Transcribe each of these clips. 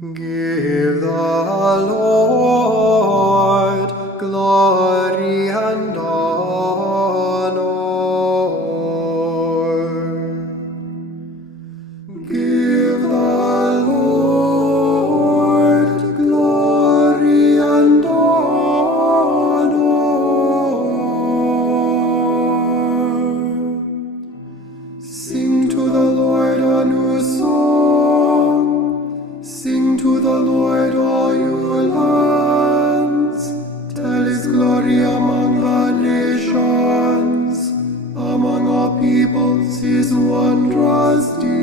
Give the Lord glory and honor. Give the Lord glory and honor. Sing to the Lord a new song. Sing to the Lord, all you lands. Tell his glory among the nations, among all peoples, his wondrous deeds.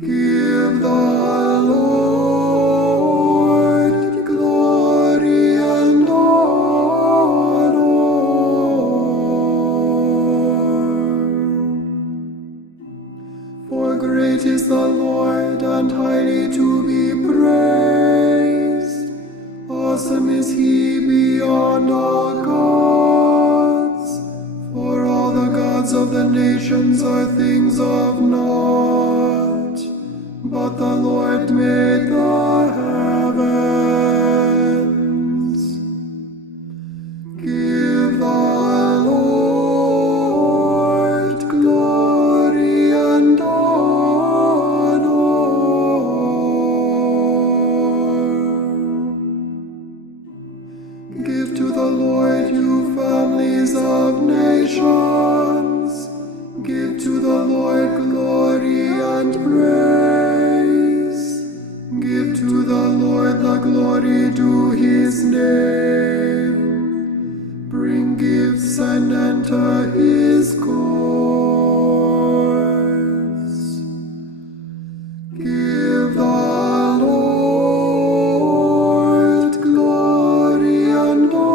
Give the Lord glory and honor. For great is the Lord, and highly to be praised. Awesome is he beyond all gods. For all the gods of the nations are things of naught, but the Lord made the heavens. Give the Lord glory and honor. Give to the Lord, you families of nations. Give to the Lord glory and praise. Give to the Lord the glory due his name. Bring gifts and enter his courts. Give the Lord glory and honor.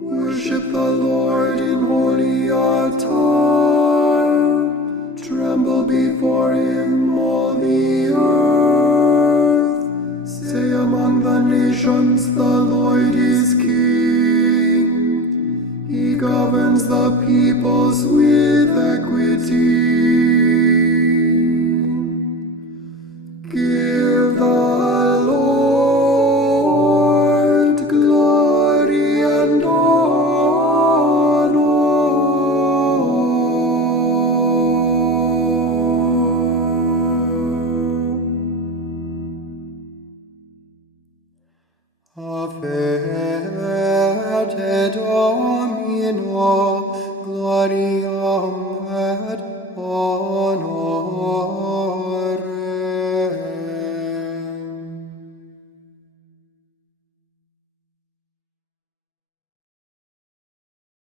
Worship the Lord in holy attire. Tremble before him, all the earth. Say among the nations, the Lord is King. He governs the peoples with equity. Give the Lord glory and honor. Afferte domino